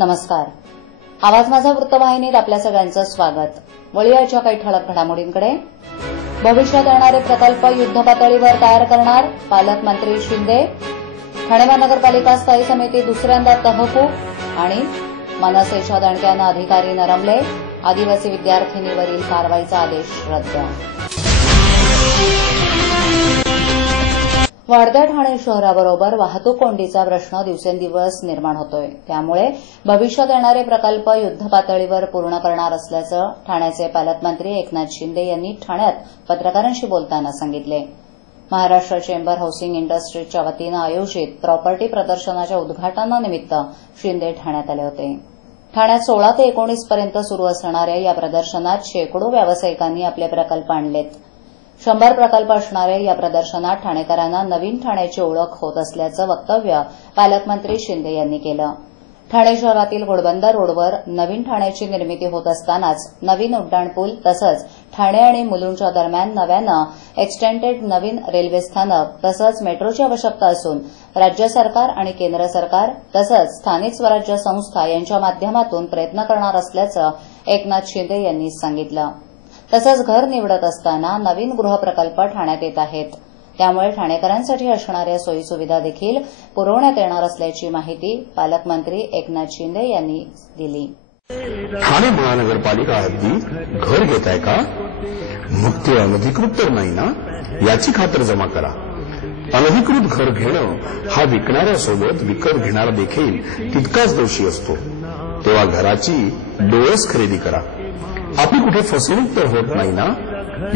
नमस्कार. आवाज माझा वृत्तवाहिनीत आपल्या सगळ्यांचं स्वागत. वळूयाच्या काही ठळक घडामोडींकडे. भविष्यात येणारे प्रकल्प युद्धपातळीवर तयार करणार पालकमंत्री शिंदे. ठाणे महानगरपालिका स्थायी समिती दुसऱ्यांदा तहकूब आणि मनसेच्या दणक्यानं अधिकारी नरमले. आदिवासी विद्यार्थिनीवरील कारवाईचा आदेश रद्द. वाढत्या ठाणे शहराबरोबर वाहतूक कोंडीचा प्रश्न दिवसेंदिवस निर्माण होतोय. त्यामुळे भविष्यात येणारे प्रकल्प युद्धपातळीवर पूर्ण करणार असल्याचं ठाण्याचे पालकमंत्री एकनाथ शिंदे यांनी ठाण्यात पत्रकारांशी बोलताना सांगितले. महाराष्ट्र चेंबर हाऊसिंग इंडस्ट्रीजच्या वतीनं आयोजित प्रॉपर्टी प्रदर्शनाच्या उद्घाटनानिमित्त शिंदे ठाण्यात आले होते. ठाण्यात 16 ते 19 पर्यंत सुरू असणाऱ्या या प्रदर्शनात शेकडो व्यावसायिकांनी आपले प्रकल्प आणलेत. 100 प्रकल्प असणाऱ्या या प्रदर्शनात ठाणेकरांना नवीन ठाण्याची ओळख होत असल्याचं वक्तव्य पालकमंत्री शिंदे यांनी केलं. ठाणे शहरातील घोडबंदर रोडवर नवीन ठाण्याची निर्मिती होत असतानाच नवीन उड्डाणपूल तसंच ठाणे आणि मुलुंडच्या दरम्यान नव्यानं एक्सटेंडेड नवीन रेल्वे स्थानक तसंच मेट्रोची आवश्यकता असून राज्य सरकार आणि केंद्र सरकार तसंच स्थानिक स्वराज्य संस्था यांच्या माध्यमातून प्रयत्न करणार असल्याचं एकनाथ शिंदे यांनी सांगितलं. तसंच घर निवडत असताना नवीन गृहप्रकल्प ठाण्यात येत आहेत. त्यामुळे ठाणेकरांसाठी असणाऱ्या सोयीसुविधा देखील पुरवण्यात येणार असल्याची माहिती पालकमंत्री एकनाथ शिंदे यांनी दिली. ठाणे महानगरपालिका हद्दीत घर घेताय का? मग ते अनधिकृत तर नाही ना, याची खातर जमा करा. अनधिकृत घर घेणं हा विकणाऱ्यासोबत विकत घेणारा देखील तितकाच दोषी असतो. तेव्हा घराची डोळस खरेदी करा. आपली कुठे फसवणूक तर होत नाही ना,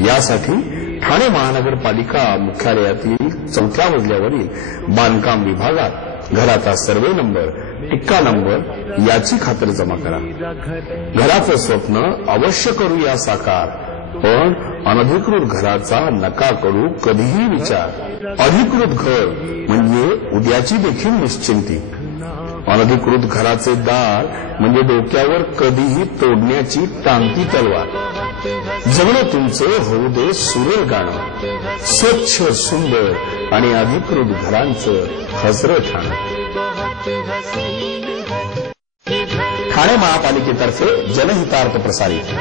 यासाठी ठाणे महानगरपालिका मुख्यालयातील 4थ्या मजल्यावरील बांधकाम विभागात घराचा सर्वे नंबर, टिक्का नंबर याची खातर जमा करा. घराचं स्वप्न अवश्य करूया साकार, पण अनधिकृत घराचा नका करू कधीही विचार. अधिकृत घर म्हणजे उद्याची देखील निश्चिंती. अनधिकृत घराचे दार म्हणजे डोक्यावर कधीही तोडण्याची टांगती तलवार. जगणं तुमचं होऊ दे सुरेल गाणं, स्वच्छ सुंदर आणि अधिकृत घरांचं हजरं ठाणं. ठाणे महापालिकेतर्फे जनहितार्थ प्रसारित.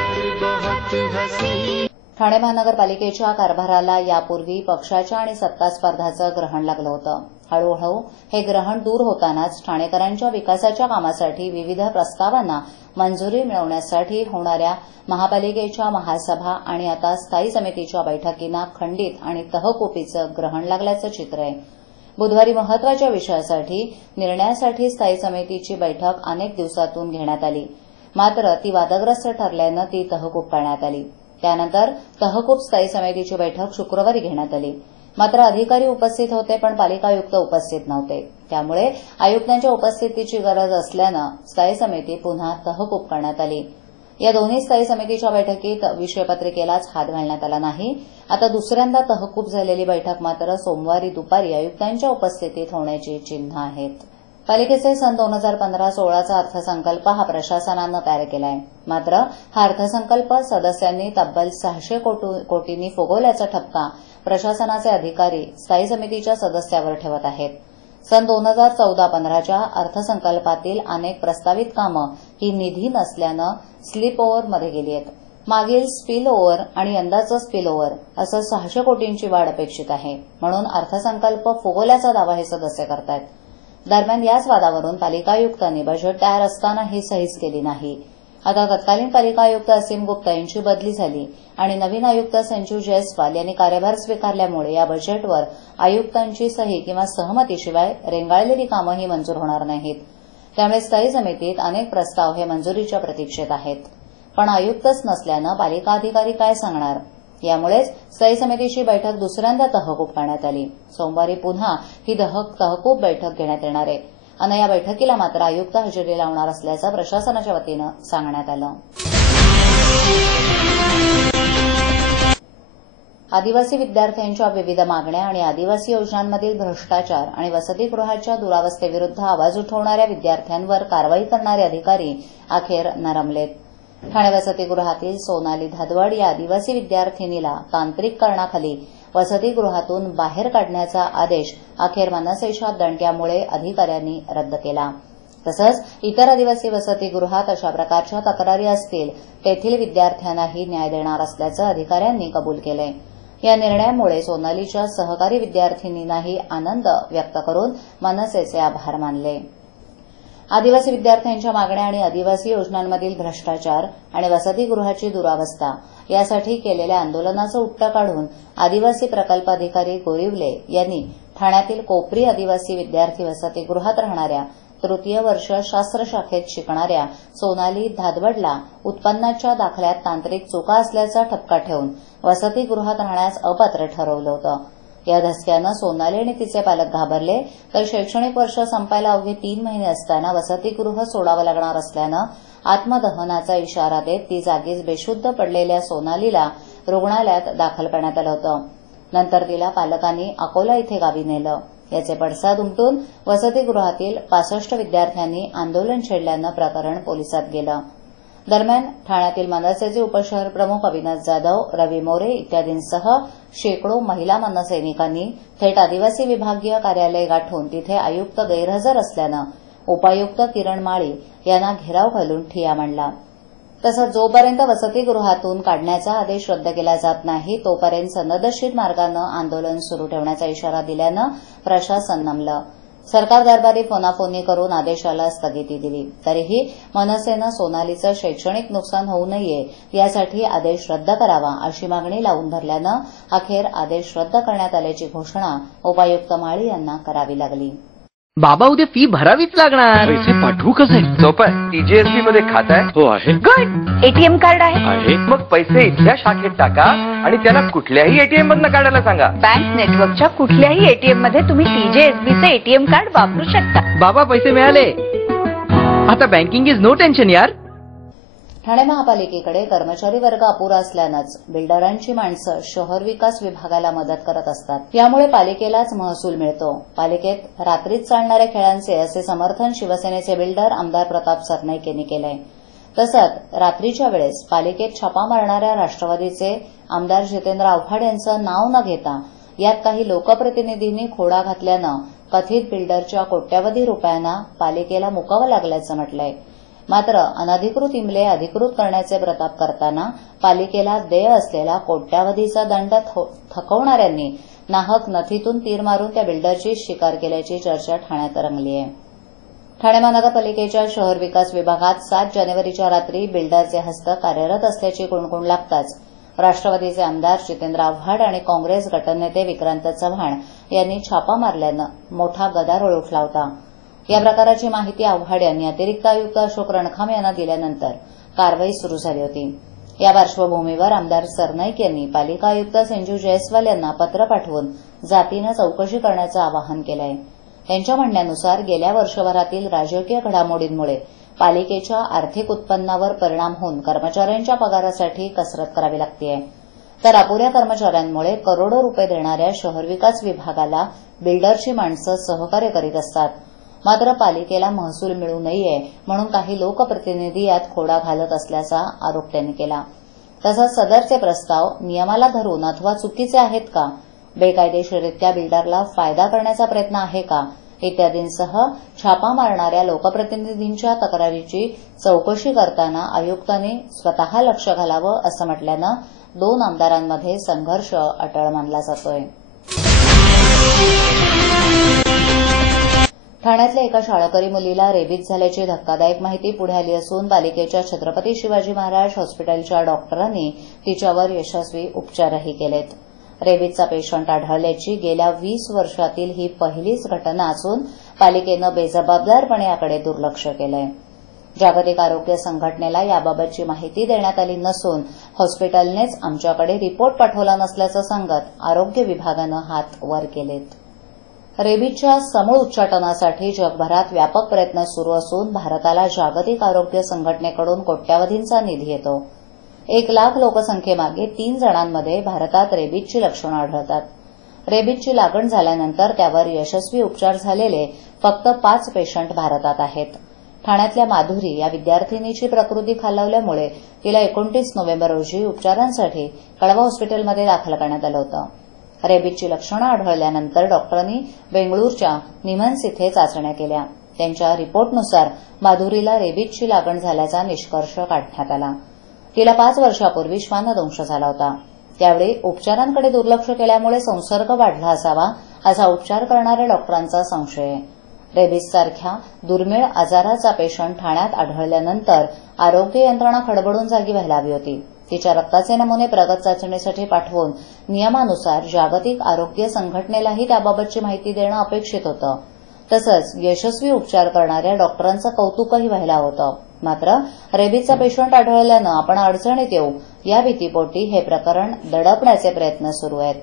ठाणे महानगरपालिकेच्या कारभाराला यापूर्वी पक्षाच्या आणि सत्ता स्पर्धाचं ग्रहण लागलं होतं. हळूहळू हे ग्रहण दूर होतानाच ठाणेकरांच्या विकासाच्या कामासाठी विविध प्रस्तावांना मंजुरी मिळवण्यासाठी होणाऱ्या महापालिकेच्या महासभा आणि आता स्थायी समितीच्या बैठकींना खंडित आणि तहकुबीचं ग्रहण लागल्याचं चित्र आहे. बुधवारी महत्वाच्या विषयासाठी निर्णयासाठी स्थायी समितीची बैठक अनेक दिवसातून घेण्यात आली. मात्र ती वादग्रस्त ठरल्यानं ती तहकूब करण्यात आली. त्यानंतर तहकूब स्थायी समितीची बैठक शुक्रवारी घेण्यात आली. मात्र अधिकारी उपस्थित होते पण पालिका आयुक्त उपस्थित नव्हते. त्यामुळे आयुक्तांच्या उपस्थितीची गरज असल्यानं स्थायी समिती पुन्हा तहकूब करण्यात आली. या दोन्ही स्थायी समितीच्या बैठकीत विषयपत्रिकेलाच हात घालण्यात आला नाही. आता दुसऱ्यांदा तहकूब झालेली बैठक मात्र सोमवारी दुपारी आयुक्तांच्या उपस्थितीत होण्याची चिन्ह आहेत. पालिकेचे सन 2015-16चा अर्थसंकल्प हा प्रशासनानं तयार केलाय. मात्र हा अर्थसंकल्प सदस्यांनी तब्बल 600 कोटींनी फुगवल्याचा ठपका प्रशासनाचे अधिकारी स्थायी समितीच्या सदस्यावर ठेवत आहेत. सन 2014-15च्या अर्थसंकल्पातील अनेक प्रस्तावित कामं ही निधी नसल्यानं स्लिप ओव्हरमध्ये गेली आहेत. मागील स्पिल ओव्हर आणि यंदाचं स्पिल ओव्हर असं 600 कोटींची वाढ अपेक्षित आहे. म्हणून अर्थसंकल्प फुगवल्याचा दावा हे सदस्य करतायत. दरम्यान याच वादावरून पालिका आयुक्तांनी बजेट तयार असतानाही सहीच केली नाही. आता तत्कालीन पालिका आयुक्त असीम गुप्ता यांची बदली झाली आणि नवीन आयुक्त संजीव जयस्वाल यांनी कार्यभार स्वीकारल्यामुळे या बजेटवर आयुक्तांची सही किंवा सहमतीशिवाय रेंगाळलेली कामंही मंजूर होणार नाहीत. त्यामुळे स्थायी समितीत अनेक प्रस्ताव हे मंजुरीच्या प्रतीक्षेत आहेत. पण आयुक्तच नसल्यानं पालिका अधिकारी काय सांगणार? यामुळेच स्थायी समितीची बैठक दुसऱ्यांदा तहकूब करण्यात आली. सोमवारी पुन्हा ही तहकूब बैठक घेण्यात येणार आहे आणि या बैठकीला मात्र आयुक्त हजेरी लावणार असल्याचं प्रशासनाच्या वतीनं सांगण्यात आलं. आदिवासी विद्यार्थ्यांच्या विविध मागण्या आणि आदिवासी योजनांमधील भ्रष्टाचार आणि वसतिगृहाच्या दुरावस्थेविरुद्ध आवाज उठवणाऱ्या विद्यार्थ्यांवर कारवाई करणारे अधिकारी अखेर नरमलेत. ठाणे वसतिगृहातील सोनाली धादवड या आदिवासी विद्यार्थिनीला तांत्रिक कारणाखाली वसतिगृहातून बाहेर काढण्याचा आदेश अखेर मनसेच्या दणक्यामुळे अधिकाऱ्यांनी रद्द केला. तसंच इतर आदिवासी वसतिगृहात अशा प्रकारच्या तक्रारी असतील तेथील विद्यार्थ्यांनाही न्याय देणार असल्याचं अधिकाऱ्यांनी कबूल केलंय. या निर्णयामुळे सोनालीच्या सहकारी विद्यार्थिनींनाही आनंद व्यक्त करून मनसेचे आभार मानले. आदिवासी विद्यार्थ्यांच्या मागण्या आणि आदिवासी योजनांमधील भ्रष्टाचार आणि वसतिगृहाची दुरावस्था यासाठी केलेल्या आंदोलनाचं उपटा काढून आदिवासी प्रकल्प अधिकारी गोरिवले यांनी ठाण्यातील कोपरी आदिवासी विद्यार्थी वसतिगृहात राहणाऱ्या तृतीय वर्ष शास्त्र शाखेत शिकणाऱ्या सोनाली धादवडला उत्पन्नाच्या दाखल्यात तांत्रिक चुका असल्याचा ठपका ठेवून वसतिगृहात राहण्यास अपात्र ठरवलं होतं. या धसक्यानं सोनाली आणि तिचे पालक घाबरले, तर शैक्षणिक वर्ष संपायला अवघे 3 महिने असताना वसतिगृह सोडावं लागणार असल्यानं आत्मदहनाचा इशारा देत ती जागीच बेशुद्ध पडलेल्या सोनालीला रुग्णालयात दाखल करण्यात आलं होतं. नंतर तिला पालकांनी अकोला इथे गावी नेलं. याचे पडसाद उमटून वसतिगृहातील 65 विद्यार्थ्यांनी आंदोलन छेडल्यानं प्रकरण पोलिसात गेलं. दरम्यान ठाण्यातील मनसेचे उपशहर प्रमुख अविनाश जाधव, रवी मोरे इत्यादींसह शेकडो महिला मनसैनिकांनी थेट आदिवासी विभागीय कार्यालय गाठून तिथे आयुक्त गैरहजर असल्यानं उपायुक्त किरण माळी यांना घेराव घालून ठिय्या मांडला. तसंच जोपर्यंत वसतिगृहातून काढण्याचा आदेश रद्द केला जात नाही तोपर्यंत सनदशीर मार्गानं आंदोलन सुरू ठेवण्याचा इशारा दिल्यानं प्रशासन नमलं. सरकार दरबारी फोनाफोनी करून आदेशाला स्थगिती दिली. तरीही मनसेनं सोनालीचं शैक्षणिक नुकसान होऊ नये यासाठी आदेश रद्द करावा अशी मागणी लावून धरल्यानं अखेर आदेश रद्द करण्यात आल्याची घोषणा उपायुक्त माळी यांना करावी लागली. बाबा उद्या फी भरावीच लागणार. पैसे पाठवू कसे? सोपं आहे. TJSB मध्ये खातं आहे. हो आहे. गुड. एटीएम कार्ड आहे. मग पैसे इथल्या शाखेत टाका आणि त्याला कुठल्याही एटीएम मधनं काढायला सांगा. बँक नेटवर्कच्या कुठल्याही एटीएम मध्ये तुम्ही TJSBचं एटीएम कार्ड वापरू शकता. बाबा पैसे मिळाले. आता बँकिंग इज नो टेन्शन यार. ठाणे महापालिकेकडे कर्मचारी वर्ग अपुरा असल्यानंच बिल्डरांची माणसं शहर विकास विभागाला मदत करत असतात. यामुळे पालिकेलाच महसूल मिळतो. पालिकेत रात्रीच चालणाऱ्या खेळांचे असे समर्थन शिवसेनेचे बिल्डर आमदार प्रताप सरनाईक यांनी केलंय. तसंच रात्रीच्या वेळेस पालिकेत छापा मारणाऱ्या राष्ट्रवादीचे आमदार जितेंद्र आव्हाड यांचं नाव न घेता यात काही लोकप्रतिनिधींनी खोडा घातल्यानं कथित बिल्डरच्या कोट्यवधी रुपयांना पालिकेला मुकावं लागल्याचं म्हटलंय. मात्र अनधिकृत इमले अधिकृत करण्याचे प्रताप करताना पालिकेला देय असलेला कोट्यावधीचा दंड थकवणाऱ्यांनी नाहक नथीतून तीर मारून त्या बिल्डरची शिकार केल्याची चर्चा ठाण्यात रंगली आहे. ठाणे महानगरपालिकेच्या शहर विकास विभागात 7 जानेवारीच्या रात्री बिल्डरचे हस्त कार्यरत असल्याची कुणकुण लागताच राष्ट्रवादीचे आमदार जितेंद्र आव्हाड आणि काँग्रेस गटनेते विक्रांत चव्हाण यांनी छापा मारल्यानं मोठा गदारोळ उठला होता. या प्रकाराची माहिती आव्हाड यांनी अतिरिक्त आयुक्त अशोक रणखाम यांना दिल्यानंतर कारवाई सुरू झाली होती. या पार्श्वभूमीवर आमदार सरनाईक यांनी पालिका आयुक्त संजीव जयस्वाल यांना पत्र पाठवून जातीनं चौकशी करण्याचं आवाहन केलं आहे. त्यांच्या म्हणण्यानुसार गेल्या वर्षभरातील राजकीय घडामोडींमुळे पालिकेच्या आर्थिक उत्पन्नावर परिणाम होऊन कर्मचाऱ्यांच्या पगारासाठी कसरत करावी लागतेय. तर अपुऱ्या कर्मचाऱ्यांमुळे करोडो रुपये देणाऱ्या शहर विकास विभागाला बिल्डरची माणसं सहकार्य करीत असतात. मात्र पालिकेला महसूल मिळू नये म्हणून काही लोकप्रतिनिधी यात खोडा घालत असल्याचा आरोप त्यांनी केला. तसंच सदरचे प्रस्ताव नियमाला धरून अथवा चुकीचे आहेत का, बेकायदेशीररित्या बिल्डरला फायदा करण्याचा प्रयत्न आहे का इत्यादींसह छापा मारणाऱ्या लोकप्रतिनिधींच्या तक्रारीची चौकशी करताना आयुक्तांनी स्वतः लक्ष घालावं असं म्हटल्यानं 2 आमदारांमध्ये संघर्ष अटळ मानला जातोय. ठाण्यातल्या एका शाळकरी मुलीला रेबीज झाल्याची धक्कादायक माहिती पुढे आली असून पालिकेच्या छत्रपती शिवाजी महाराज हॉस्पिटलच्या डॉक्टरांनी तिच्यावर यशस्वी उपचारही केलेत. रेबीजचा पेशंट आढळल्याची गेल्या 20 वर्षातील ही पहिलीच घटना असून पालिकेनं बेजबाबदारपणे याकडे दुर्लक्ष केलंय. जागतिक आरोग्य संघटनेला याबाबतची माहिती देण्यात आली नसून हॉस्पिटलनेच आमच्याकडे रिपोर्ट पाठवला नसल्याचं सांगत आरोग्य विभागानं हात वर केलेत. रेबीजच्या समूळ उच्चाटनासाठी जगभरात व्यापक प्रयत्न सुरू असून भारताला जागतिक आरोग्य संघटनेकडून कोट्यवधींचा निधी येतो. 1 लाख लोकसंख्येमागे 3 जणांमध्ये भारतात रेबीजची लक्षणं आढळतात. रेबीजची लागण झाल्यानंतर त्यावर यशस्वी उपचार झालेले फक्त 5 पेशंट भारतात आहेत. ठाण्यातल्या माधुरी या विद्यार्थिनीची प्रकृती खालावल्यामुळे तिला 29 नोव्हेंबर रोजी उपचारांसाठी कळवा हॉस्पिटलमध्ये दाखल करण्यात आलं होतं. रेबीजची लक्षणं आढळल्यानंतर डॉक्टरांनी बेंगळूरच्या निमन्स इथे चाचण्या केल्या. त्यांच्या रिपोर्टनुसार माधुरीला रेबीजची लागण झाल्याचा निष्कर्ष काढण्यात आला. तिला 5 वर्षापूर्वी श्वानदंश झाला होता. त्यावेळी उपचारांकडे दुर्लक्ष केल्यामुळे संसर्ग वाढला असावा असा उपचार करणाऱ्या डॉक्टरांचा संशय आहे. रेबीजसारख्या दुर्मिळ आजाराचा पेशंट ठाण्यात आढळल्यानंतर आरोग्य यंत्रणा खडबडून जागी व्हायला हवी होती. तिच्या रक्ताचे नमुने प्रगत चाचणीसाठी पाठवून नियमानुसार जागतिक आरोग्य संघटनेलाही त्याबाबतची माहिती देणं अपेक्षित होतं. तसंच यशस्वी उपचार करणाऱ्या डॉक्टरांचं कौतुकही व्हायला होतं. मात्र रेबीजचा पेशंट आढळल्यानं आपण अडचणीत येऊ या भीतीपोटी हे प्रकरण दडपण्याचे प्रयत्न सुरू आहेत.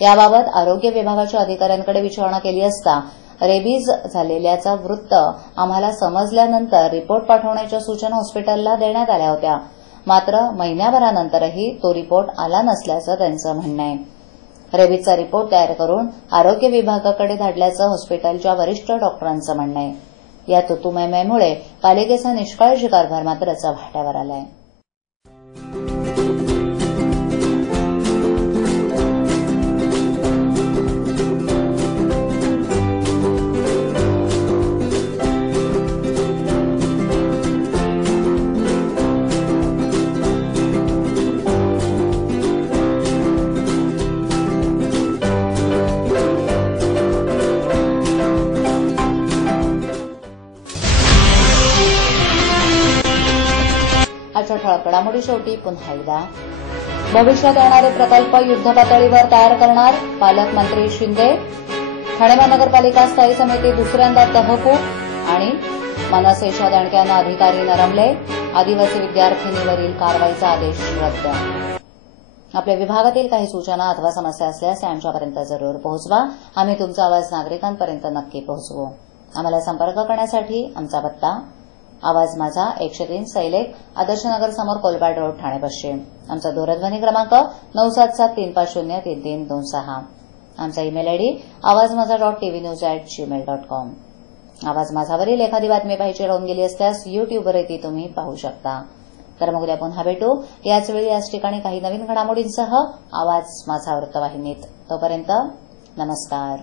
याबाबत आरोग्य विभागाच्या अधिकाऱ्यांकडे विचारणा केली असता रेबीज झालेल्याचं वृत्त आम्हाला समजल्यानंतर रिपोर्ट पाठवण्याच्या सूचना हॉस्पिटलला देण्यात आल्या होत्या. मात्र महिन्याभरानंतरही तो रिपोर्ट आला नसल्याचं त्यांचं म्हणणं आहे. रेबीजचा रिपोर्ट तयार करून आरोग्य विभागाकडे धाडल्याचं हॉस्पिटलच्या वरिष्ठ डॉक्टरांचं म्हणणं आहे. या तुतुमैमुळे पालिकेचा निष्काळजी कारभार मात्र चव्हाट्यावर आलाय. आजच्या ठळक घडामोडी शेवटी पुन्हा एकदा. भविष्यात येणारे प्रकल्प युद्धपातळीवर तयार करणार पालकमंत्री शिंदे. ठाणे महानगरपालिका स्थायी समिती दुसऱ्यांदा तहकूब आणि मनसेच्या दणक्यानं अधिकारी नरमले. आदिवासी विद्यार्थिनीवरील कारवाईचा आदेश रद्द. आपल्या विभागातील काही सूचना अथवा समस्या असल्यास आमच्यापर्यंत जरूर पोहोचवा. आम्ही तुमचा आवाज नागरिकांपर्यंत नक्की पोहोचवू. आम्हाला संपर्क करण्यासाठी आमचा पत्ता आवाज माझा 103 सैलेख आदर्शनगर समोर कोलबाड रोड ठाणे पश्चिम. आमचा दूरध्वनी क्रमांक 9773503326. आमचा ईमेल आयडी awazmaza.tvnews@gmail.com. आवाज माझावरील एखादी बातमी पाहिजे राहून गेली असल्यास युट्यूबवर ती तुम्ही पाहू शकता. तर मग उद्या पुन्हा भेटू याच वेळी याच ठिकाणी काही नवीन घडामोडींसह आवाज माझा वृत्तवाहिनीत. तोपर्यंत नमस्कार.